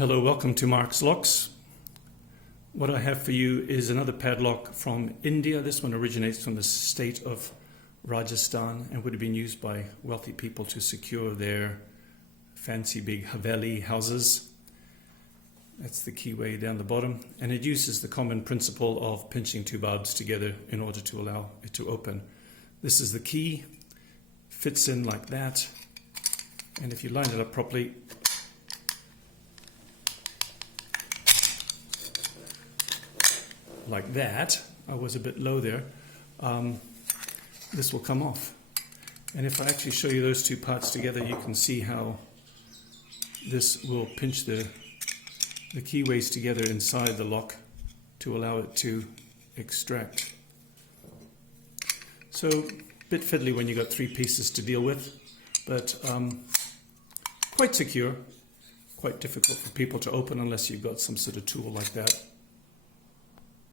Hello, welcome to Mark's Locks. What I have for you is another padlock from India. This one originates from the state of Rajasthan and would have been used by wealthy people to secure their fancy big Haveli houses. That's the keyway down the bottom, and it uses the common principle of pinching two barbs together in order to allow it to open. This is the key, fits in like that, and if you line it up properly, like that, I was a bit low there, this will come off. And if I actually show you those two parts together, you can see how this will pinch the keyways together inside the lock to allow it to extract. So a bit fiddly when you've got three pieces to deal with, but quite secure, quite difficult for people to open unless you've got some sort of tool like that.